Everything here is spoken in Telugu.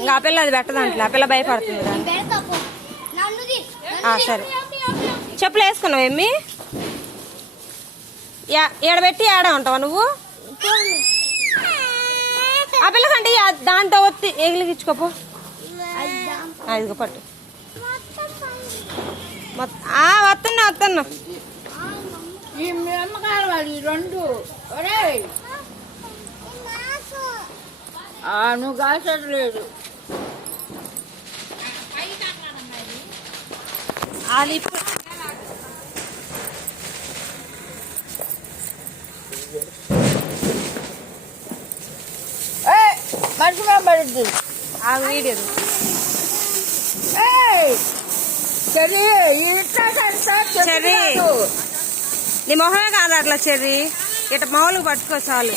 ఇంకా ఆ పిల్ల అది పెట్టదంటే ఆ పిల్ల భయపడుతుంది. సరే చెప్పులు వేసుకున్నావు ఏమి ఏడబెట్టి ఏడ ఉంటావా నువ్వు? ఆ పిల్లకంటే దాంతో ఒత్తి ఎగిలిగించుకోపో. ఇదిగో పట్టు. వస్తున్నా నువ్వు కాసట్లేదు. అది ఇప్పుడు మర్చిపో పడుద్ది ఆ వీడియో. చెర్రీ నీ మొహమే కాదు అట్లా చెర్రీ, ఇట్లా మామూలుగా పట్టుకో చాలు.